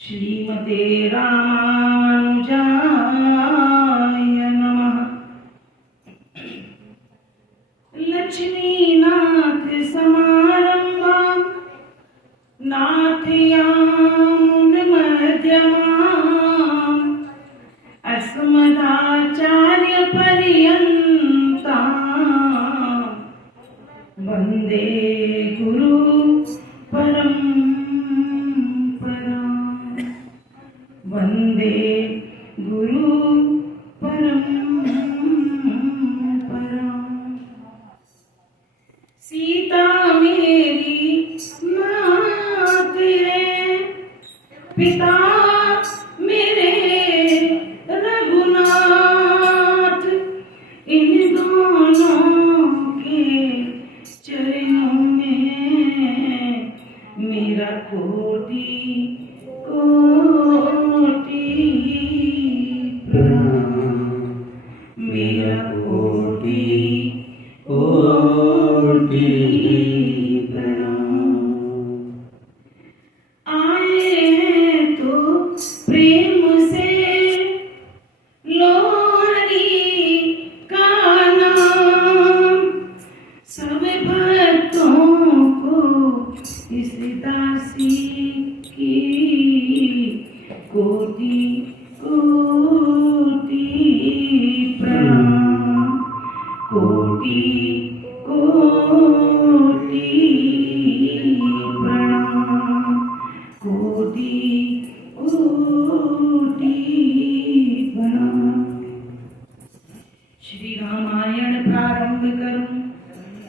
श्रीमते रामानुजाय नमः। लक्ष्मीनाथ समारंभां नाथयामुनमध्यमाम् अस्मदाचार्यपर्यन्तां वन्दे गुरु परम्पराम्। वन्दे गुरु परम्पराम्। सीता मेरी नाथ है, पिता मेरे रघुनाथ, इन दोनों के चरणों में मेरा कोटि कोटि प्रणाम। मेरा कोटि कोटि प्रणाम। आए हैं तो प्रेम से लोहरी का नाम, सब भक्तों को इस दासी की कोटि कोटि प्रणाम। कोटि कोटि प्रणाम। कोटि कोटि प्रणाम। श्री रामायण प्रारंभ करूं,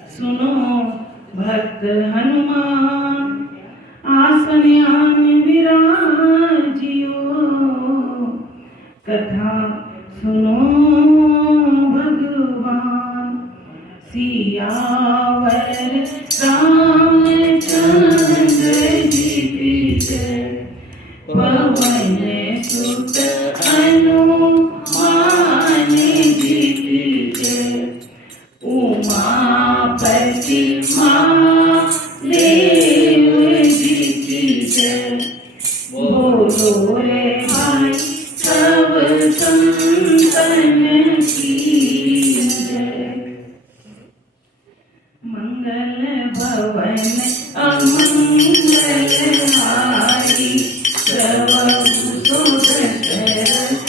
सुनो भक्त हनुमान। आसन आन विराजियो, कथा सुनो भगवान। सियावर रामचंद्र जी की जय, पवन सुत हनुमान जी की जय। उमापति महादेव जी की जय। बोलो रे भाई सब संतन की जय। मंगल भवन अमंगलहारी, प्रभु सुदशरथ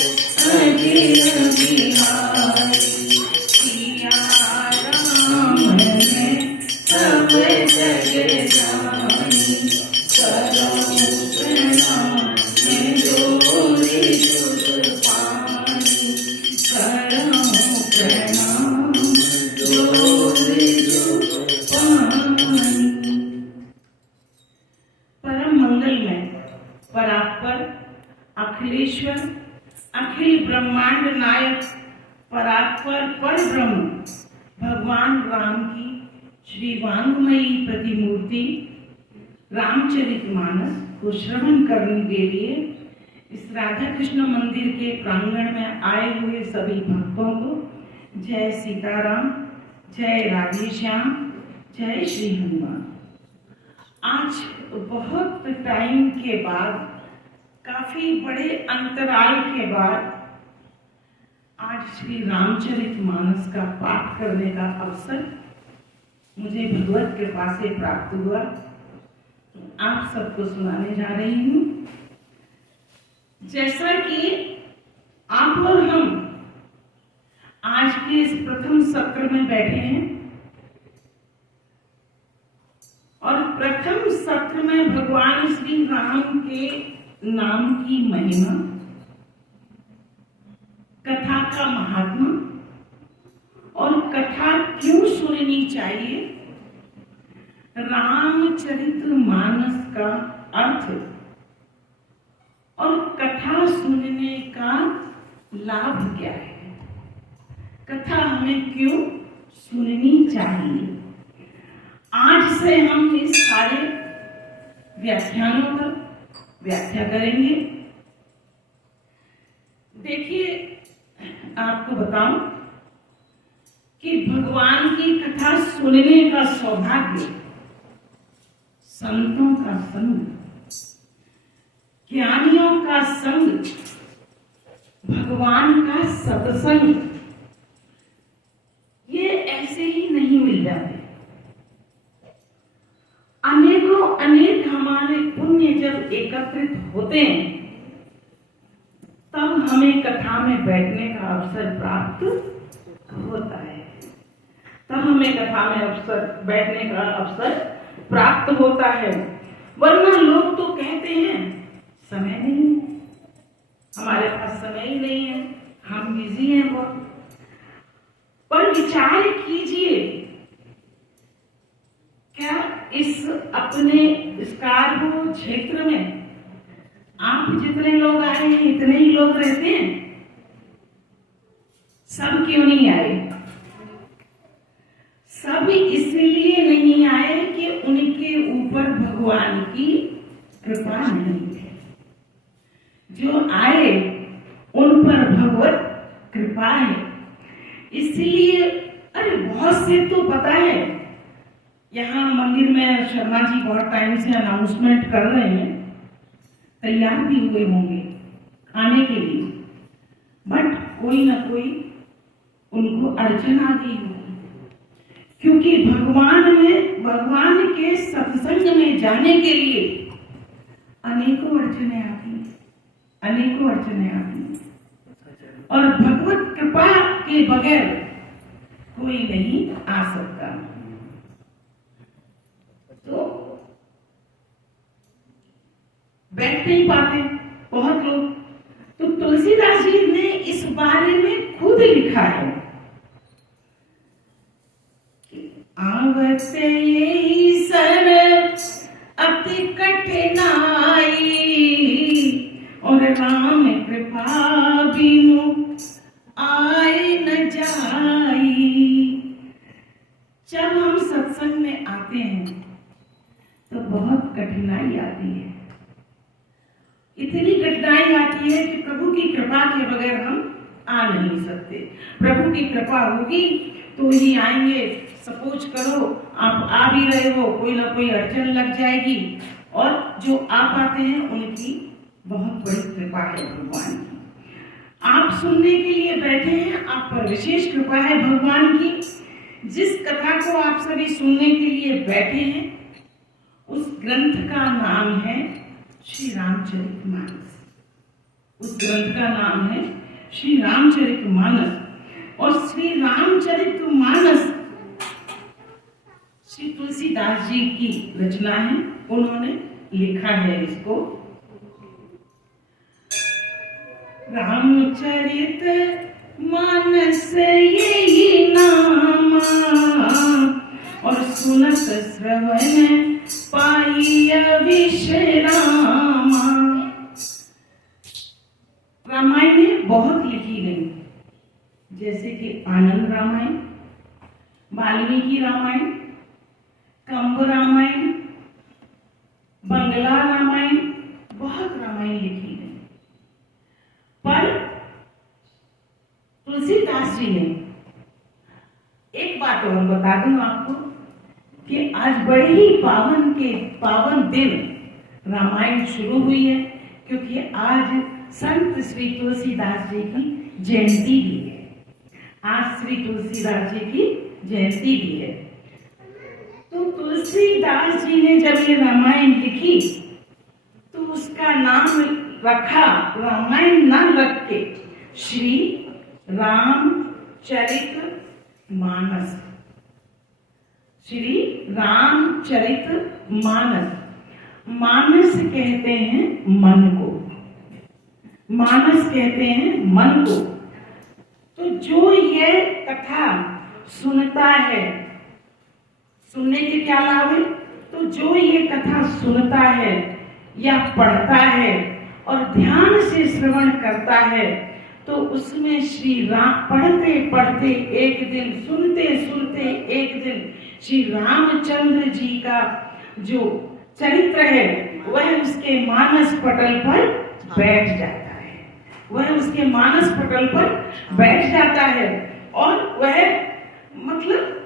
अजिर बिहारी। सिया राम ने सब जग जानी, करो प्रणाम जोरी जुग पानी। करो प्रणाम जोरी जुग पानी। परम मंगलमय, परात्पर, अखिलेश्वर, अखिल ब्रह्मांड नायक, परात्पर परब्रह्म भगवान राम की श्री वांगमयी प्रतिमूर्ति रामचरितमानस को श्रवण करने के लिए इस राधा कृष्ण मंदिर के प्रांगण में आए हुए सभी भक्तों को जय सीताराम, जय राधे श्याम, जय श्री हनुमान। आज बहुत टाइम के बाद, काफी बड़े अंतराल के बाद आज श्री रामचरितमानस का पाठ करने का अवसर मुझे भगवत कृपा से प्राप्त हुआ। आप सबको सुनाने जा रही हूँ। जैसा कि आप और हम आज के इस प्रथम सत्र में बैठे हैं और प्रथम सत्र में भगवान श्री राम के नाम की महिमा, कथा का महात्मा और कथा क्यों सुननी चाहिए, रामचरितमानस का अर्थ और कथा सुनने का लाभ क्या है, कथा हमें क्यों सुननी चाहिए। आज से हम इस सारे व्याख्यानों पर व्याख्या करेंगे। देखिए, आपको बताऊं कि भगवान की कथा सुनने का सौभाग्य संतों का संग, ज्ञानियों ज्ञानियों का संग, भगवान का सत्संग, ये ऐसे ही नहीं मिल जाते। अनेकों अनेक हमारे पुण्य जब एकत्रित होते हैं तब हमें कथा में बैठने का अवसर प्राप्त होता है, तब हमें कथा में बैठने का अवसर प्राप्त होता है। वरना लोग तो कहते हैं समय नहीं है, हमारे पास समय ही नहीं है, हम बिजी हैं बहुत। पर विचार कीजिए, क्या इस अपने स्कार्बो क्षेत्र में आप जितने लोग आए हैं इतने ही लोग रहते हैं? सब क्यों नहीं आए? सब इसलिए नहीं आए कि उनके ऊपर भगवान की कृपा नहीं है। जो आए उन पर भगवत कृपा है, इसलिए। अरे बहुत से तो पता है, यहाँ मंदिर में शर्मा जी बहुत टाइम से अनाउंसमेंट कर रहे हैं, तैयार भी हुए होंगे आने के लिए, बट कोई ना कोई उनको अड़चन आ गई होगी, क्योंकि भगवान के सत्संग में जाने के लिए अनेकों अड़चने आती हैं, अनेकों अड़चने आती हैं, और भगवत कृपा के बगैर कोई नहीं आ सकता। तो बैठ नहीं पाते बहुत लोग, तो तुलसीदास जी ने इस बारे में खुद लिखा है, आवत यही सर अति कठिनाई, और राम कृपा बिनु आए न जाई। जब हम सत्संग में आते हैं तो बहुत कठिनाई आती है, इतनी कठिनाई आती है कि प्रभु की कृपा के बगैर हम आ नहीं सकते। प्रभु की कृपा होगी तो ही आएंगे। सपोज करो आप आ भी रहे हो, कोई ना कोई अड़चन लग जाएगी, और जो आ पाते हैं उनकी बहुत बड़ी कृपा है भगवान की। आप सुनने के लिए बैठे हैं, आप पर विशेष कृपा है भगवान की। जिस कथा को आप सभी सुनने के लिए बैठे हैं उस ग्रंथ का नाम है श्री रामचरितमानस। उस ग्रंथ का नाम है श्री रामचरितमानस, और श्री रामचरितमानस श्री तुलसीदास जी की रचना है, उन्होंने लिखा है इसको। रामचरित मानस यही नामा, और सुनत श्रवण पाई विश्रामा। रामायण बहुत लिखी गई, जैसे कि आनंद रामायण, वाल्मीकि रामायण, कंब रामायण, बंगला रामायण, बहुत रामायण लिखी गई। पर तुलसीदास जी ने, एक बात और बता दूं आपको कि आज बड़े ही पावन दिन रामायण शुरू हुई है, क्योंकि आज संत श्री तुलसीदास जी की जयंती भी है। आज श्री तुलसीदास जी की जयंती भी है। तो तुलसीदास जी ने जब ये रामायण लिखी तो उसका नाम रखा, रामायण नाम रख के, श्री रामचरित मानस। श्री रामचरित मानस। मानस कहते हैं मन को, मानस कहते हैं मन को। तो जो ये कथा सुनता है, सुनने के क्या लाभ है? तो जो ये कथा सुनता है या पढ़ता है और ध्यान से श्रवण करता है, तो उसमें श्री राम, पढ़ते पढ़ते एक दिन, सुनते सुनते एक दिन श्री रामचंद्र जी का जो चरित्र है वह उसके मानस पटल पर बैठ जाता है, वह उसके मानस पटल पर बैठ जाता है। और वह मतलब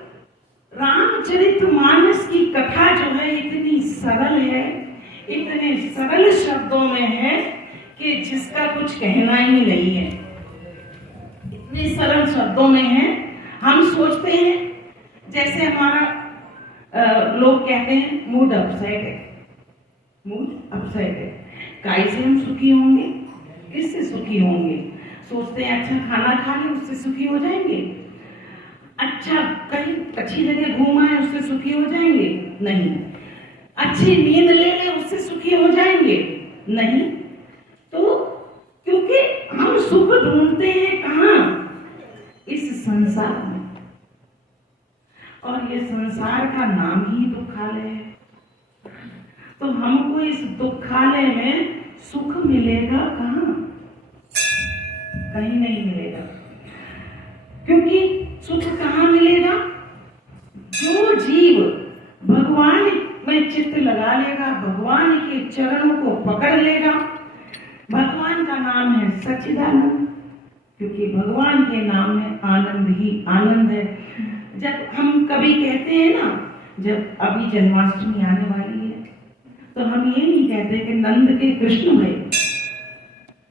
रामचरितमानस की कथा जो है इतनी सरल है, इतने सरल शब्दों में है कि जिसका कुछ कहना ही नहीं है। इतने सरल शब्दों में है। हम सोचते हैं जैसे हमारा लोग कहते हैं मूड अपसेट है, मूड अपसेट है। काहे से हम सुखी होंगे? किससे सुखी होंगे? सोचते हैं अच्छा खाना खा ले उससे सुखी हो जाएंगे, अच्छा कहीं अच्छी जगह घूम आए उससे सुखी हो जाएंगे? नहीं। अच्छी नींद ले ले उससे सुखी हो जाएंगे? नहीं। तो क्योंकि हम सुख ढूंढते हैं कहाँ? इस संसार में। और ये संसार का नाम ही दुखालय है। तो हमको इस दुखालय में सुख मिलेगा कहाँ? कहीं नहीं मिलेगा। क्योंकि सुख कहाँ मिलेगा? जो जीव भगवान में चित्त लगा लेगा, भगवान के चरणों को पकड़ लेगा। भगवान का नाम है सच्चिदानंद, क्योंकि भगवान के नाम में आनंद ही आनंद है। जब हम कभी कहते हैं ना, जब अभी जन्माष्टमी आने वाली है, तो हम ये नहीं कहते कि नंद के कृष्ण भय,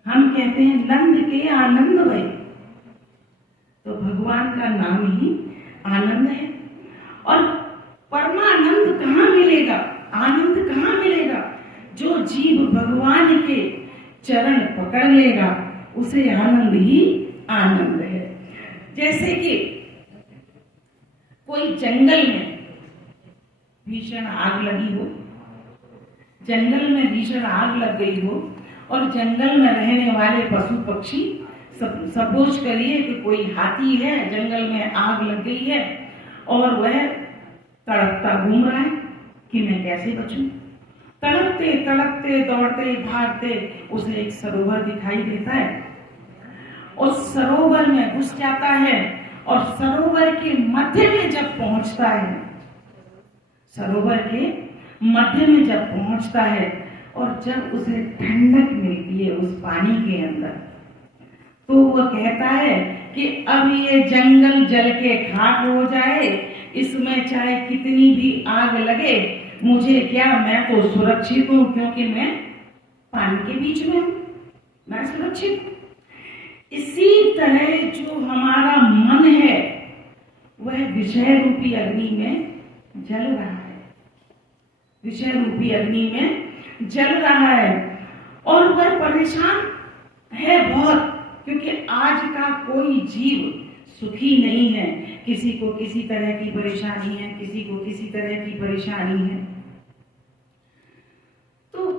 हम कहते हैं नंद के आनंद भय। तो भगवान का नाम ही आनंद है। और परमानंद कहाँ मिलेगा? आनंद कहाँ मिलेगा? जो जीव भगवान के चरण पकड़ लेगा उसे आनंद ही आनंद है। जैसे कि कोई जंगल में भीषण आग लगी हो, जंगल में भीषण आग लग गई हो और जंगल में रहने वाले पशु पक्षी, सपोज करिए कि कोई हाथी है, जंगल में आग लग गई है और वह तड़पता घूम रहा है कि मैं कैसे बचूं। तड़पते तड़पते दौड़ते भागते उसे एक सरोवर दिखाई देता है। उस सरोवर में घुस जाता है और सरोवर के मध्य में जब पहुंचता है, सरोवर के मध्य में जब पहुंचता है और जब उसे ठंडक मिलती है उस पानी के अंदर, तो वह कहता है कि अब ये जंगल जल के खाक हो जाए, इसमें चाहे कितनी भी आग लगे मुझे क्या, मैं तो सुरक्षित हूं क्योंकि मैं पानी के बीच में हूं, मैं सुरक्षित हूं। इसी तरह जो हमारा मन है वह विषय रूपी अग्नि में जल रहा है, विषय रूपी अग्नि में जल रहा है और वह परेशान है बहुत, क्योंकि आज का कोई जीव सुखी नहीं है। किसी को किसी तरह की परेशानी है, किसी को किसी तरह की परेशानी है। तो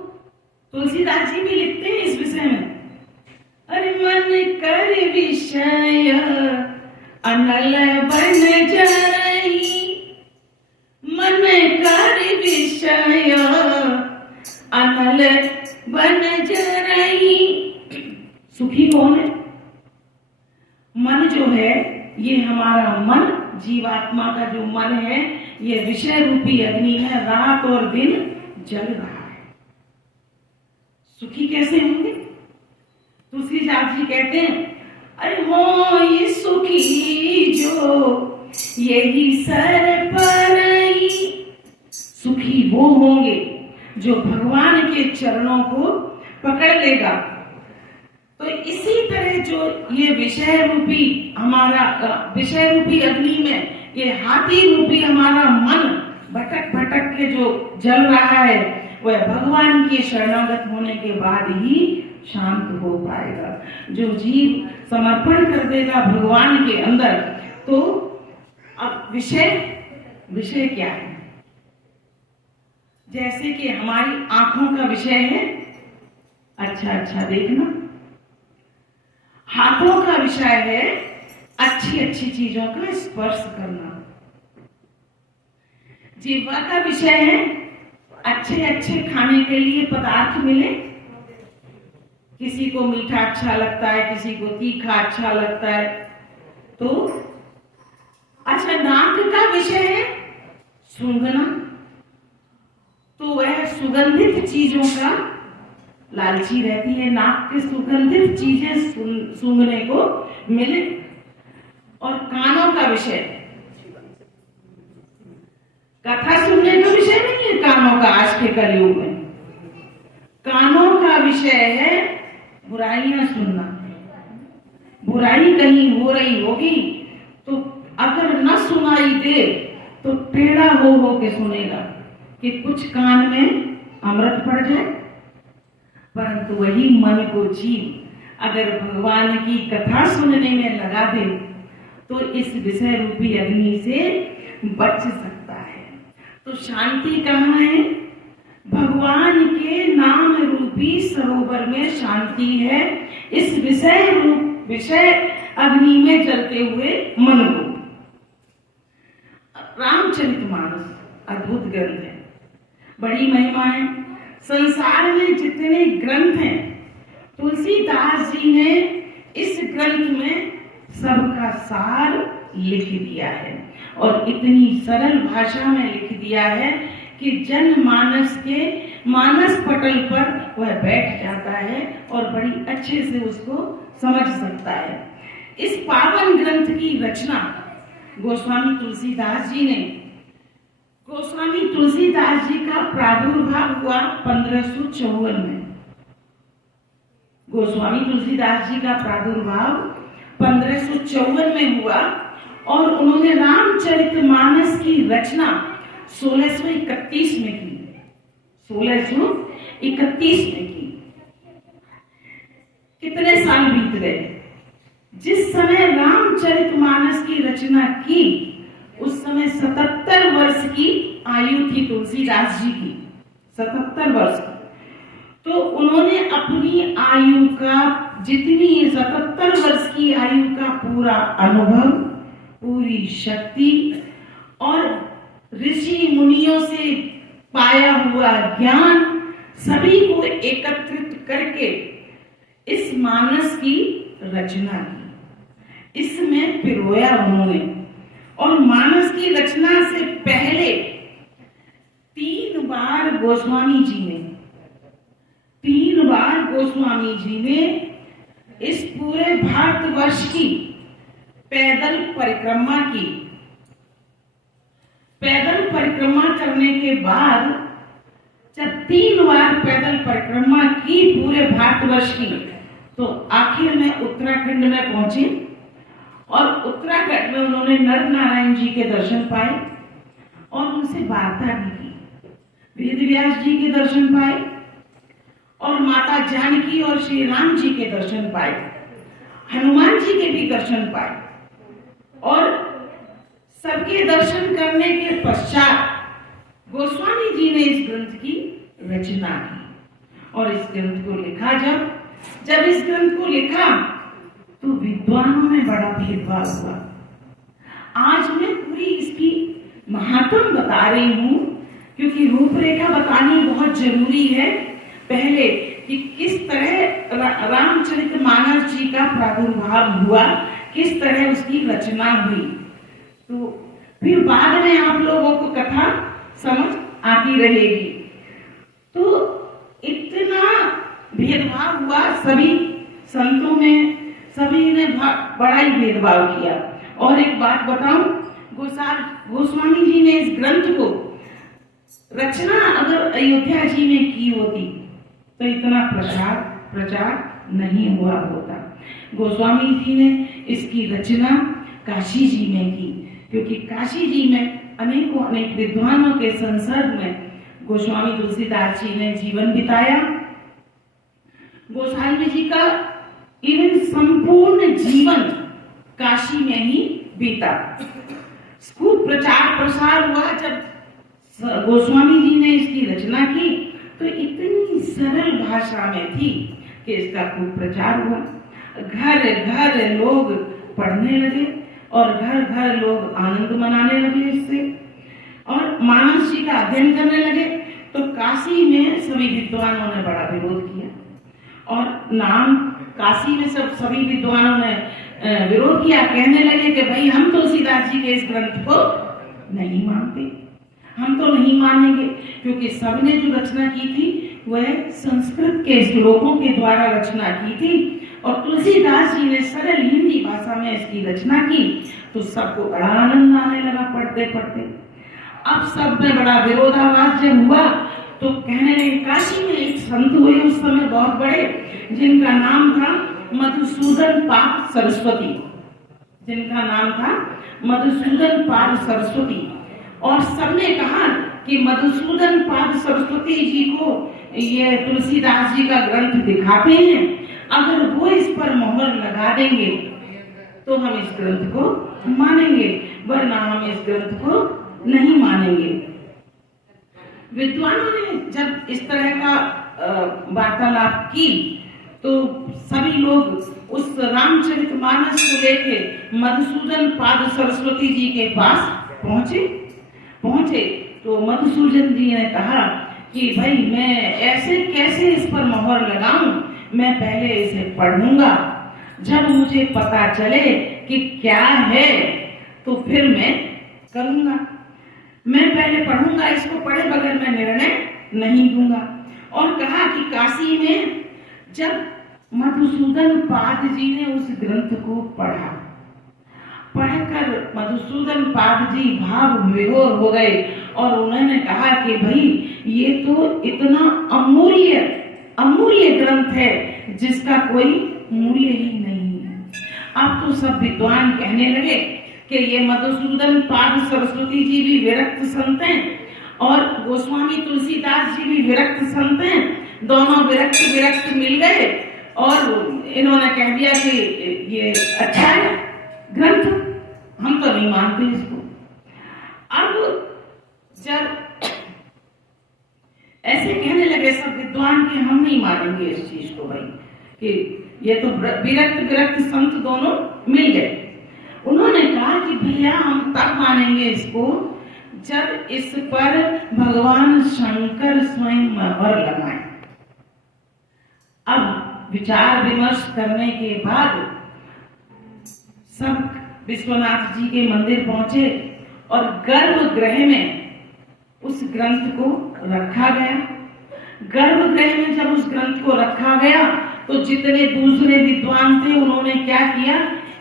तुलसीदास जी भी लिखते हैं इस विषय में, अरे मन कर विषय अनल बन जाई, मन कर विषय अनल बन जाई। सुखी कौन है? मन जो है, ये हमारा मन, जीवात्मा का जो मन है, ये विषय रूपी अग्नि में रात और दिन जल रहा है। सुखी कैसे होंगे? तुलसीदास जी कहते हैं, अरे हो ये सुखी जो यही सर परई। सुखी वो होंगे जो भगवान के चरणों को पकड़ लेगा। तो इसी तरह जो ये विषय रूपी हमारा, विषय रूपी अग्नि में ये हाथी रूपी हमारा मन भटक भटक के जो जल रहा है, वह भगवान के शरणागत होने के बाद ही शांत हो पाएगा। जो जीव समर्पण कर देगा भगवान के अंदर, तो अब विषय क्या है? जैसे कि हमारी आंखों का विषय है अच्छा देखना, हाथों का विषय है अच्छी अच्छी चीजों का स्पर्श करना, जीवा का विषय है अच्छे अच्छे खाने के लिए पदार्थ मिले। किसी को मीठा अच्छा लगता है, किसी को तीखा अच्छा लगता है। तो अच्छा, नाक का विषय है सूंघना, तो वह सुगंधित चीजों का लालची रहती है, नाक के सुगंधित चीजें सूंघने को मिले। और कानों का विषय, कथा सुनने का विषय नहीं है कानों का। आज के कलयुग में कानों का विषय है बुराइयां सुनना। बुराई कहीं हो रही होगी तो अगर न सुनाई दे तो टेढ़ा हो के सुनेगा कि कुछ कान में अमृत पड़ जाए। परंतु वही मन को जीव अगर भगवान की कथा सुनने में लगा दे तो इस विषय रूपी अग्नि से बच सकता है। तो शांति कहाँ है? भगवान के नाम रूपी सरोवर में शांति है। इस विषय अग्नि में जलते हुए मन को। रामचरितमानस अद्भुत ग्रंथ है, बड़ी महिमा है। संसार में जितने ग्रंथ हैं तुलसीदास जी ने इस ग्रंथ में सबका सार लिख दिया है और इतनी सरल भाषा में लिख दिया है कि जनमानस के मानस पटल पर वह बैठ जाता है और बड़ी अच्छे से उसको समझ सकता है। इस पावन ग्रंथ की रचना गोस्वामी तुलसीदास जी ने। गोस्वामी तुलसीदास जी का प्रादुर्भाव हुआ 1554 में। गोस्वामी तुलसीदास जी का प्रादुर्भाव 1554 में हुआ और उन्होंने रामचरितमानस की रचना 1631 में की। 1631 में की। कितने साल बीत गए? जिस समय रामचरितमानस की रचना की उस समय 77 वर्ष की आयु थी तुलसीदास जी की। 77 वर्ष की। तो उन्होंने अपनी आयु का जितनी 77 वर्ष की आयु का पूरा अनुभव, पूरी शक्ति और ऋषि मुनियों से पाया हुआ ज्ञान सभी को एकत्रित करके इस मानस की रचना की। इसमें पिरोया उन्होंने। और मानस की रचना से पहले 3 बार गोस्वामी जी ने इस पूरे भारतवर्ष की पैदल परिक्रमा की। पैदल परिक्रमा करने के बाद जब 3 बार पैदल परिक्रमा की पूरे भारतवर्ष की तो आखिर में उत्तराखंड में पहुंचे और उत्तराखंड में उन्होंने नर नारायण जी के दर्शन पाए और उनसे वार्ता भी की। वेद व्यास जी के दर्शन पाए और माता जानकी और श्री राम जी के दर्शन पाए, हनुमान जी के भी दर्शन पाए। और सबके दर्शन करने के पश्चात गोस्वामी जी ने इस ग्रंथ की रचना की और इस ग्रंथ को लिखा। जब इस ग्रंथ को लिखा तो विद्वानों में बड़ा भेदभाव हुआ। आज मैं पूरी इसकी महात्म बता रही हूँ क्योंकि रूपरेखा बतानी बहुत जरूरी है। पहले कि किस तरह रामचरितमानस जी का प्रादुर्भाव हुआ, किस तरह उसकी रचना हुई, तो फिर बाद में आप लोगों को कथा समझ आती रहेगी। तो इतना भेदभाव हुआ सभी संतों में, सभी ने बड़ा ही भेदभाव किया। और एक बात बताऊं, गोस्वामी जी ने इस ग्रंथ को रचना अगर अयोध्या जी में की होती तो इतना प्रचार नहीं हुआ होता। गोस्वामी जी ने इसकी रचना काशी जी में की क्योंकि काशी जी में अनेक विद्वानों के संसर्ग में गोस्वामी तुलसीदास जी ने जीवन बिताया। गोस्वामी जी का इवन संपूर्ण जीवन काशी में ही बीता। खूब प्रचार प्रसार हुआ। जब गोस्वामी जी ने इसकी रचना की तो इतनी सरल भाषा में थी कि इसका खूब प्रचार हुआ। घर घर लोग पढ़ने लगे और घर घर लोग आनंद मनाने लगे इससे और मानस जी का अध्ययन करने लगे। तो काशी में सभी विद्वानों ने बड़ा विरोध किया और काशी में सभी विद्वानों ने विरोध किया, कहने लगे कि भाई हम तुलसीदास जी के इस ग्रंथ को नहीं मानते, हम तो नहीं मानेंगे क्योंकि सबने जो रचना की थी वह संस्कृत के श्लोकों के द्वारा रचना की थी और तुलसीदास जी ने सरल हिंदी भाषा में इसकी रचना की। तो सबको बड़ा आनंद आने लगा पढ़ते पढ़ते। अब सब में बड़ा विरोधाभास जब हुआ तो कहने लगे काशी में एक संत हुए उस समय बहुत बड़े, जिनका नाम था मधुसूदन पाद सरस्वती, जिनका नाम था मधुसूदन पाद सरस्वती। और सबने कहा कि मधुसूदन पाद सरस्वती जी को ये तुलसीदास जी का ग्रंथ दिखाते हैं, अगर वो इस पर मोहर लगा देंगे तो हम इस ग्रंथ को मानेंगे, वरना हम इस ग्रंथ को नहीं मानेंगे। विद्वानों ने जब इस तरह का वार्तालाप की तो सभी लोग उस रामचरितमानस को लेके मधुसूदन पाद सरस्वती जी के पास पहुंचे तो मधुसूदन जी ने कहा कि भाई मैं ऐसे कैसे इस पर मोहर लगाऊं, मैं पहले इसे पढ़ूंगा, जब मुझे पता चले कि क्या है तो फिर मैं करूंगा। मैं पहले पढ़ूंगा, इसको पढ़े बगैर मैं निर्णय नहीं दूंगा। और कहा कि काशी में जब मधुसूदन पाद जी ने उस ग्रंथ को पढ़कर मधुसूदन पाद जी भाव विभोर हो गए और उन्होंने कहा कि भाई ये तो इतना अमूल्य ग्रंथ है जिसका कोई मूल्य ही नहीं है। अब तो सब विद्वान कहने लगे कि ये मधुसूदन पाद सरस्वती जी भी विरक्त संत हैं और गोस्वामी तुलसीदास जी भी विरक्त संत हैं, दोनों विरक्त मिल गए और इन्होंने कह दिया कि ये अच्छा है ग्रंथ, हम तो नहीं मानते इसको। अब जब ऐसे कहने लगे सब विद्वान कि हम नहीं मानेंगे इस चीज को भाई, कि ये तो विरक्त संत दोनों मिल गए। उन्होंने कहा कि भैया हम तब मानेंगे इसको जब इस पर भगवान शंकर स्वयं मोहर लगाएं। अब विचार विमर्श करने के बाद सब विश्वनाथ जी के मंदिर पहुंचे और गर्भगृह में उस ग्रंथ को रखा गया। गर्भगृह में जब उस ग्रंथ को रखा गया तो जितने दूसरे विद्वान थे उन्होंने क्या किया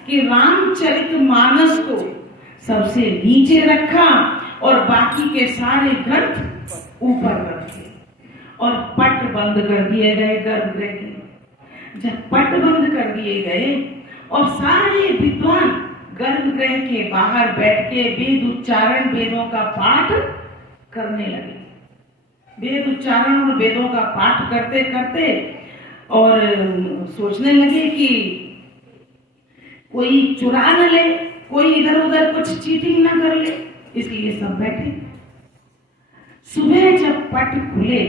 कि रामचरितमानस को सबसे नीचे रखा और बाकी के सारे ग्रंथ ऊपर रखे और पट बंद कर दिए गए गर्भगृह के। जब पट बंद कर दिए गए और सारे विद्वान गर्भगृह के बाहर बैठ के वेद उच्चारण, वेदों का पाठ करने लगे। वेद उच्चारण और वेदों का पाठ करते करते और सोचने लगे कि कोई चुरा न ले, कोई इधर उधर कुछ चीटिंग न कर ले, इसलिए सब बैठे। सुबह जब पट खुले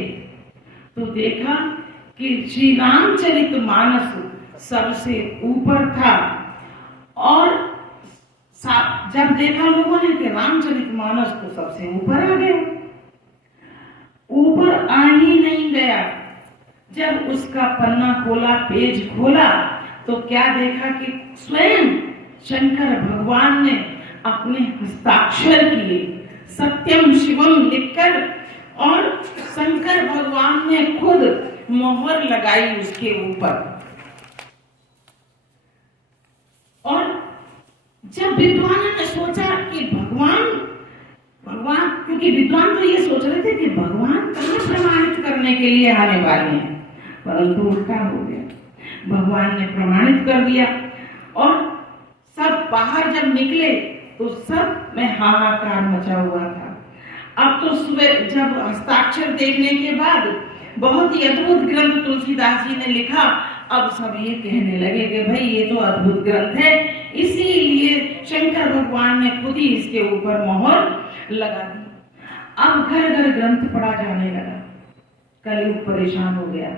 तो देखा कि श्री रामचरितमानस सबसे ऊपर था और जब देखा लोगों ने कि रामचरितमानस तो सबसे ऊपर आ गया, ऊपर आ ही नहीं गया। जब उसका पन्ना खोला, पेज खोला तो क्या देखा कि स्वयं शंकर भगवान ने अपने हस्ताक्षर किए सत्यम शिवम लिखकर और शंकर भगवान ने खुद मोहर लगाई उसके ऊपर। और जब विद्वानों ने सोचा कि भगवान क्योंकि विद्वान तो ये सोच रहे थे कि भगवान कहाँ प्रमाणित करने के लिए आने वाले हैं, परंतु उल्टा हो गया। भगवान ने प्रमाणित कर दिया और सब बाहर जब निकले तो सब में हाहाकार मचा हुआ था। अब तो सुबह जब हस्ताक्षर देखने के बाद बहुत ही अद्भुत ग्रंथ तुलसीदास जी ने लिखा, अब सब ये कहने लगे कि भाई ये तो अद्भुत ग्रंथ है, इसीलिए शंकर भगवान ने खुद ही इसके ऊपर मोहर लगा दी। अब घर घर ग्रंथ पढ़ा जाने लगा। कलयुग परेशान हो गया,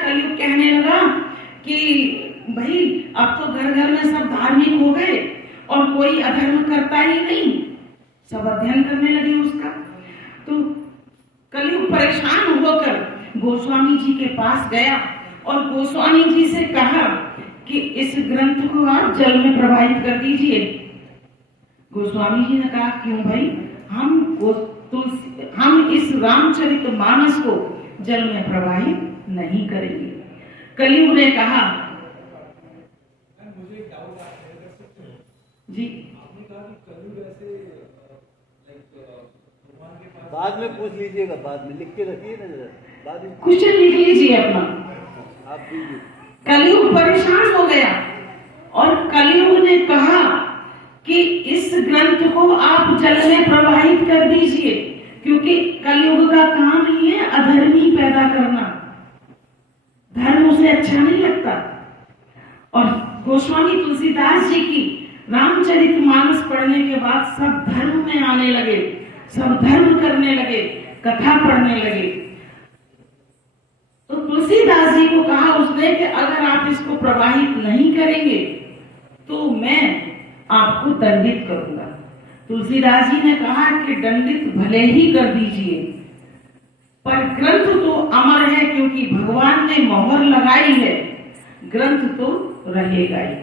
कलयुग कहने लगा कि भाई अब तो घर घर में सब धार्मिक हो गए और कोई अधर्म करता ही नहीं, सब अध्ययन करने लगे उसका। तो कलयुग परेशान होकर गोस्वामी जी के पास गया और गोस्वामी जी से कहा कि इस ग्रंथ को आप जल में प्रवाहित कर दीजिए। गोस्वामी जी ने कहा क्यों भाई, हम इस रामचरितमानस को जल में प्रवाहित नहीं करेंगे। कलयुग ने कहा मुझे एक डाउट है जी, आपने कहा कि कलयुग ऐसे भगवान के पास बाद में पूछ लीजिएगा, बाद में लिख के रखिए ना जरा, बाद में क्वेश्चन लिख लीजिए अपना। आप दीजिए। कलयुग परेशान हो गया और कलयुग ने कहा कि इस ग्रंथ को आप जल में प्रवाहित कर दीजिए, क्योंकि कलयुग का काम ही है अधर्मी पैदा करना, धर्म उसे अच्छा नहीं लगता। और गोस्वामी तुलसीदास जी की रामचरितमानस पढ़ने के बाद सब धर्म में आने लगे, सब धर्म करने लगे, कथा पढ़ने लगे। तो तुलसीदास जी को कहा उसने कि अगर आप इसको प्रवाहित नहीं करेंगे तो मैं आपको दंडित करूंगा। तुलसीदास जी ने कहा कि दंडित भले ही कर दीजिए, पर ग्रंथ तो अमर है, क्योंकि भगवान ने मोहर लगाई है, ग्रंथ तो रहेगा ही।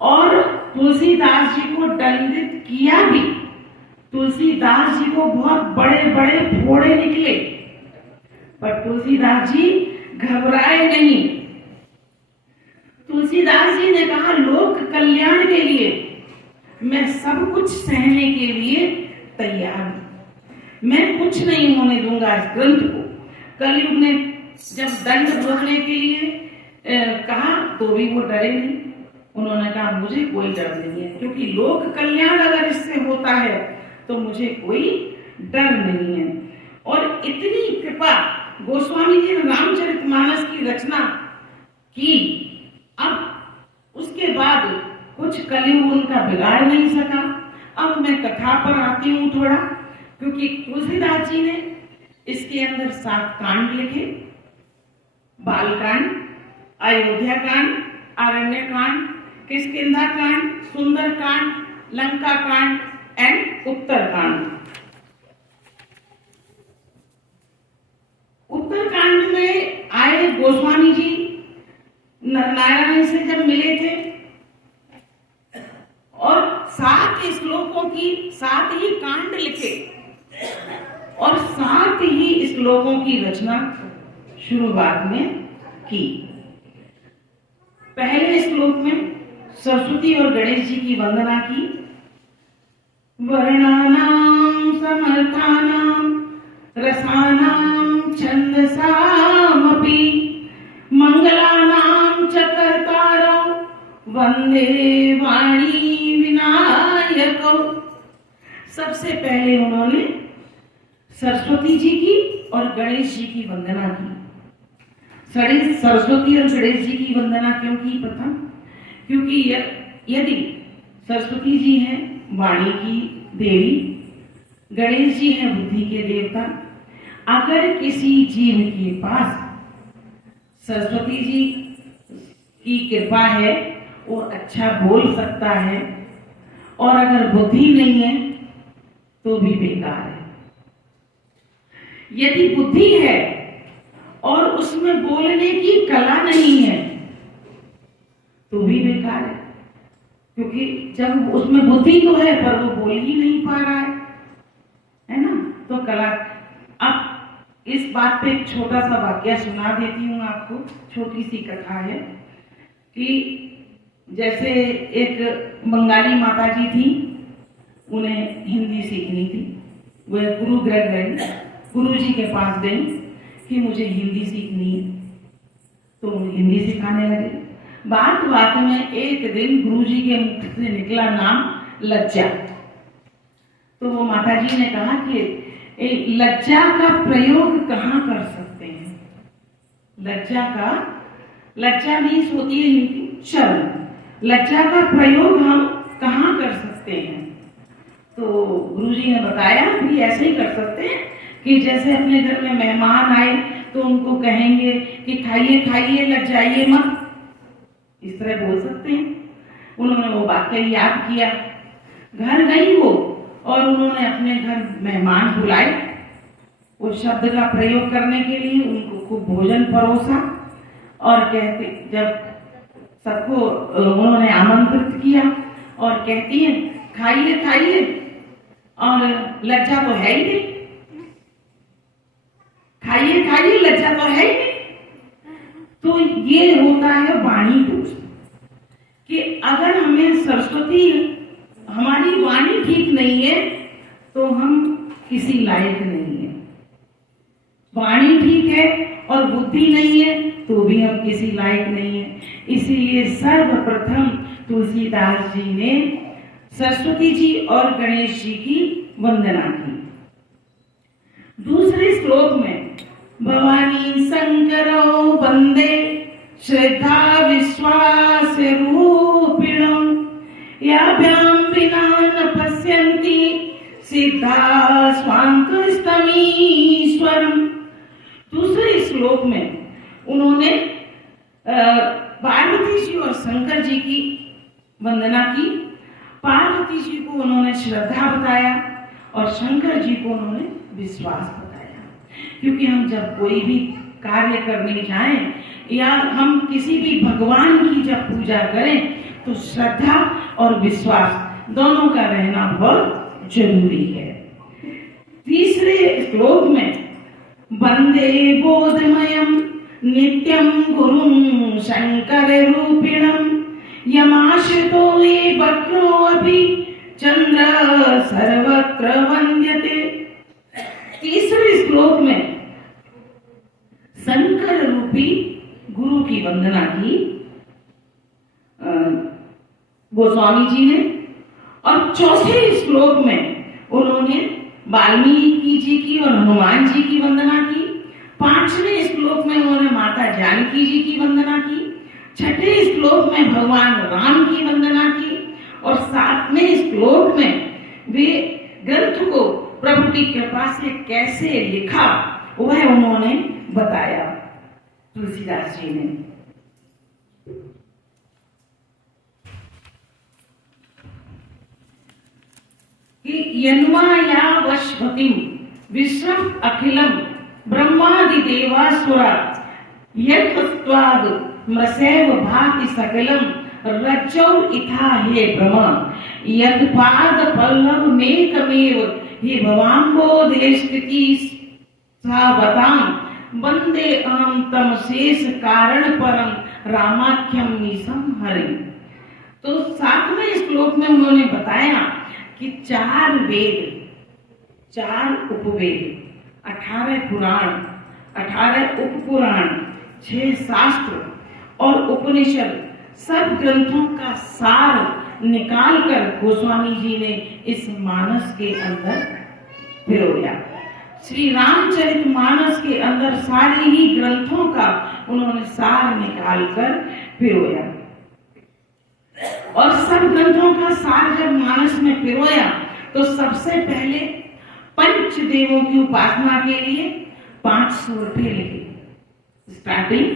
और तुलसीदास जी को दंडित किया भी। तुलसीदास जी को बहुत बड़े बड़े फोड़े निकले, पर तुलसीदास जी घबराए नहीं। तुलसीदास जी ने कहा लोक कल्याण के लिए मैं सब कुछ सहने के लिए तैयार हूं, मैं कुछ नहीं होने दूंगा इस ग्रंथ को। कलयुग ने जब दंड भोगने के लिए कहा तो भी वो डरे नहीं। उन्होंने कहा मुझे कोई डर नहीं है, क्योंकि लोक कल्याण अगर इससे होता है तो मुझे कोई डर नहीं है। और इतनी कृपा गोस्वामी जी ने रामचरितमानस की रचना की, अब उसके बाद कुछ कलयुग उनका बिगाड़ नहीं सका। अब मैं कथा पर आती हूँ थोड़ा, क्योंकि तुलसीदास जी ने इसके अंदर 7 कांड लिखे, बालकांड, अयोध्या कांड, अरण्य कांड, किष्किंधा कांड, सुंदर कांड, लंका कांड एंड उत्तर कांड। उत्तर कांड में आए गोस्वामी जी नारायण से जब मिले थे और 7 श्लोकों की 7 ही कांड लिखे और 7 ही श्लोकों की रचना शुरुआत में की। पहले श्लोक में सरस्वती और गणेश जी की वंदना की। वर्णानां समर्थानां रसानां छंदसामपि मंगलानां च कर्तारौ वंदे वाणी विनायकौ। सबसे पहले उन्होंने सरस्वती जी की और गणेश जी की वंदना की। सरस्वती और गणेश जी की वंदना क्यों की प्रथम? क्योंकि यदि सरस्वती जी हैं वाणी की देवी, गणेश जी हैं बुद्धि के देवता, अगर किसी जीव के पास सरस्वती जी की कृपा है वो अच्छा बोल सकता है, और अगर बुद्धि नहीं है तो भी बेकार है। यदि बुद्धि है और उसमें बोलने की कला नहीं है तो भी बेकार है, क्योंकि जब उसमें बुद्धि तो है पर वो बोल ही नहीं पा रहा है ना। तो कला। अब इस बात पे एक छोटा सा वाक्य सुना देती हूँ आपको, छोटी सी कथा है कि जैसे एक बंगाली माता जी थी, उन्हें हिंदी सीखनी थी। वह गुरुगृह गई, गुरु जी के पास गई कि मुझे हिंदी सीखनी है, तो हिंदी सिखाने लगे। बात बात में एक दिन गुरुजी के मुख से निकला नाम लज्जा। तो वो माता जी ने कहा कि लज्जा का प्रयोग कहाँ कर सकते हैं? लज्जा मीन्स होती है हिंदी शर्म, लज्जा का प्रयोग हम कहाँ कर सकते हैं? तो गुरुजी ने बताया कि ऐसे ही कर सकते हैं कि जैसे अपने घर में मेहमान आए तो उनको कहेंगे कि खाइए खाइए लज्जाइए मत, इस तरह बोल सकते हैं। उन्होंने वो वाक्य याद किया, घर गई वो और उन्होंने अपने घर मेहमान बुलाए, उस शब्द का प्रयोग करने के लिए उनको खूब भोजन परोसा और कहते, जब सबको उन्होंने आमंत्रित किया और कहती है खाइए खाइए, और लज्जा तो है ही नहीं, खाइए खाइए लज्जा तो है ही नहीं। तो ये होता है वाणी दोष, कि अगर हमें सरस्वती, हमारी वाणी ठीक नहीं है तो हम किसी लायक नहीं है। वाणी ठीक है और बुद्धि नहीं है तो भी हम किसी लायक नहीं है। इसीलिए सर्वप्रथम तुलसीदास जी ने सरस्वती जी और गणेश जी की वंदना की। दूसरे श्लोक में भवानी शंकरो वंदे श्रद्धा विश्वास रूपिणम याभ्याम विना न पश्यन्ति सिद्धा स्वान्तस्तमीश्वरम। दूसरे श्लोक में उन्होंने पार्वती जी और शंकर जी की वंदना की। पार्वती जी को उन्होंने श्रद्धा बताया और शंकर जी को उन्होंने विश्वास बताया। क्योंकि हम जब कोई भी कार्य करने जाएं या हम किसी भी भगवान की जब पूजा करें तो श्रद्धा और विश्वास दोनों का रहना बहुत जरूरी है। तीसरे श्लोक में वंदे बोधमयम नित्यम गुरुं शंकर रूपिणम यमाश्रितो ये वक्रो अभी चंद्र सर्वत्र वंद्यते। तीसरे श्लोक में शंकर रूपी गुरु की वंदना की गोस्वामी जी ने। और चौथे श्लोक में उन्होंने वाल्मीकि जी की और हनुमान जी की वंदना की। पांचवें श्लोक में उन्होंने माता जानकी जी की वंदना की। छठे श्लोक में भगवान राम की वंदना की। और सातवें श्लोक में वे ग्रंथ को प्रभु की कृपा से कैसे लिखा वह उन्होंने बताया तुलसीदास जी ने। कि यन्माया वशपतिम विश्वम अखिलम ब्रह्मादि देवासुरा यत्त्वाद मृषैव भाति सकलम रज्जौ इथा हे ब्रह्म यत्पाद पल्लव मेकमेव हे भवाम्बोधेष्टि सावतां वंदे अहं तम शेष कारण परम रामाख्यम मीसम हरि। तो सातवें श्लोक में उन्होंने बताया कि 4 वेद, 4 उपवेद, 18 पुराण, 18 उपपुराण, 6 शास्त्र और उपनिषद सब ग्रंथों का सार निकालकर गोस्वामी जी ने इस मानस के अंदर पिरोया। श्री रामचरितमानस के अंदर सारे ही ग्रंथों का उन्होंने सार निकालकर पिरोया। और सब ग्रंथों का सार जब मानस में पिरोया तो सबसे पहले पंचदेवों की उपासना के लिए 5 सोठे लिखे। स्टार्टिंग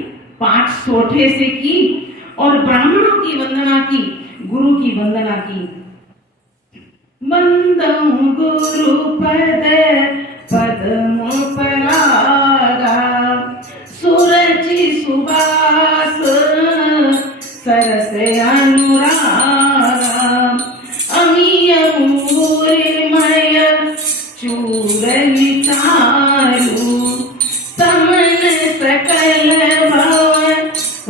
5 सोठे से की और ब्राह्मणों की वंदना की, गुरु की वंदना की। वंदं गुरु पद्म परागा सुरचि सुबास सरस अनुरागा अमीय मूर्मय चूरनि चारु समन सकल भवन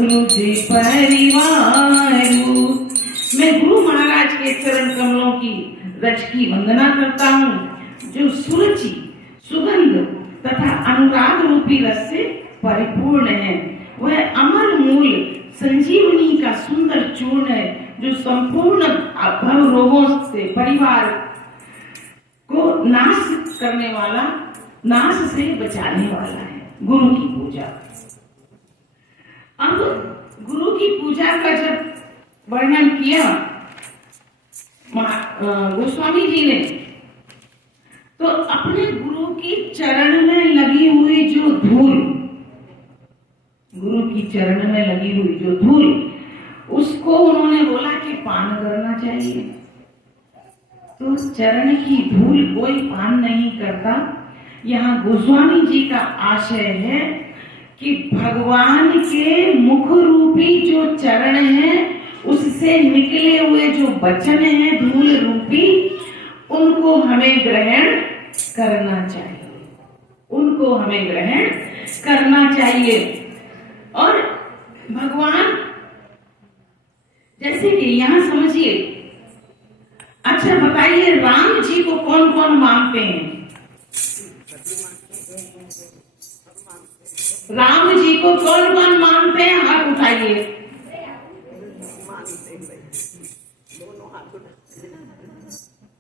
रुचि परिवारु। मैं गुरु महाराज के चरण कमलों की रज की वंदना करता हूँ जो सुरुचि, सुगंध तथा अनुराग रूपी रस से परिपूर्ण है। वह अमर मूल संजीवनी का सुंदर चूर्ण है जो संपूर्ण भव रोगों से परिवार को नाश करने वाला, नाश से बचाने वाला है। गुरु की पूजा। अब गुरु की पूजा का जब वर्णन किया गोस्वामी जी ने तो अपने गुरु की चरण में लगी हुई जो धूल, गुरु की चरण में लगी हुई जो धूल, उसको उन्होंने बोला कि पान करना चाहिए। तो चरण की धूल कोई पान नहीं करता। यहाँ गोस्वामी जी का आशय है कि भगवान के मुख रूपी जो चरण है उससे निकले हुए जो वचन है धूल रूपी, उनको हमें ग्रहण करना चाहिए, उनको हमें ग्रहण करना चाहिए। और भगवान जैसे कि यहाँ समझिए, अच्छा बताइए राम जी को कौन कौन मानते हैं? राम जी को कौन कौन मानते हैं? हाथ उठाइए।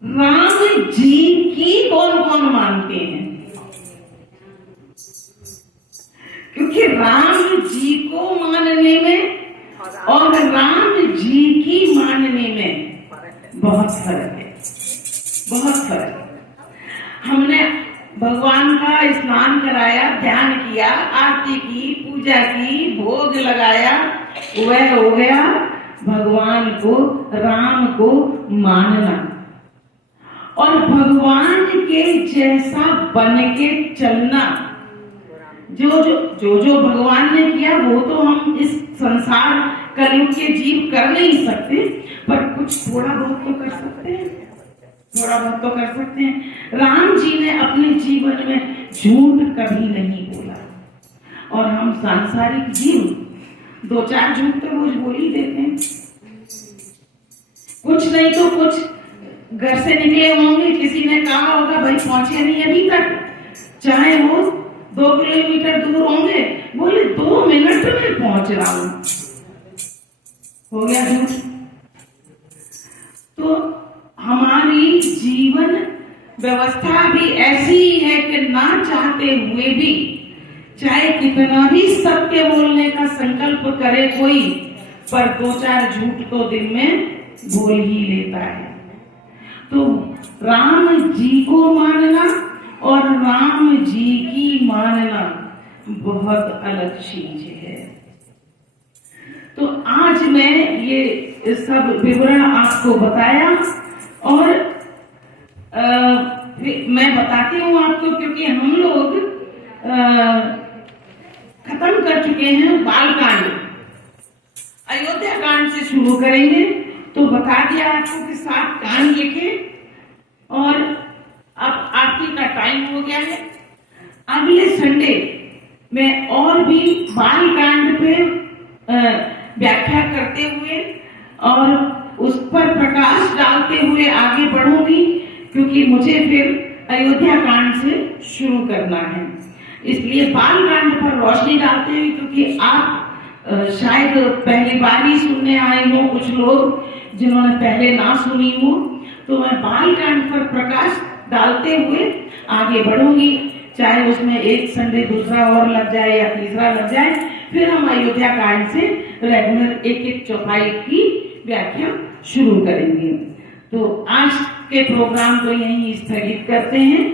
राम जी की कौन कौन मानते हैं? क्योंकि राम जी को मानने में और राम जी की मानने में बहुत फर्क है, बहुत फर्क है। हमने भगवान का स्नान कराया, ध्यान किया, आरती की, पूजा की, भोग लगाया, वह हो गया भगवान को, राम को मानना। और भगवान के जैसा बन के चलना, जो भगवान ने किया वो तो हम इस संसार कलयुग के जीव कर नहीं सकते, पर कुछ थोड़ा बहुत तो कर सकते हैं, थोड़ा बहुत तो कर सकते हैं। राम जी ने अपने जीवन में झूठ कभी नहीं बोला, और हम सांसारिक जीव दो चार झूठ तो रोज बोल ही देते हैं। कुछ नहीं तो कुछ घर से निकले होंगे, किसी ने कहा होगा भाई पहुंचे नहीं अभी तक, चाहे वो 2 किलोमीटर दूर होंगे, बोले 2 मिनट में पहुंच रहा हूं, हो गया झूठ। तो हमारी जीवन व्यवस्था भी ऐसी है कि ना चाहते हुए भी, चाहे कितना भी सत्य बोलने का संकल्प करे कोई, पर 2-4 झूठ तो दिन में बोल ही लेता है। तो राम जी को मानना और राम जी की मानना बहुत अलग चीज है। तो आज मैं ये सब विवरण आपको बताया, और मैं बताती हूँ आपको, क्योंकि हम लोग खत्म कर चुके हैं बाल कांड, अयोध्या कांड से शुरू करेंगे। तो बता दिया आपको कि 7 कांड लिखे, और अब आरती का टाइम हो गया है। अगले संडे में और भी बाल कांड पे व्याख्या करते हुए और उस पर प्रकाश डालते हुए आगे बढ़ूंगी, क्योंकि मुझे फिर अयोध्या कांड से शुरू करना है। इसलिए बाल कांड पर रोशनी डालते हुए, क्योंकि आप शायद पहली बार ही सुनने आए हो, कुछ लोग जिन्होंने पहले ना सुनी हो, तो मैं बाल कांड पर प्रकाश डालते हुए आगे बढ़ूंगी, चाहे उसमें एक संडे दूसरा और लग जाए या तीसरा लग जाए। फिर हम अयोध्या कांड से रेगुलर एक चौपाई की व्याख्या शुरू करेंगे। तो आज के प्रोग्राम को यहीं स्थगित करते हैं,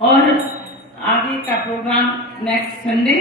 और आगे का प्रोग्राम नेक्स्ट संडे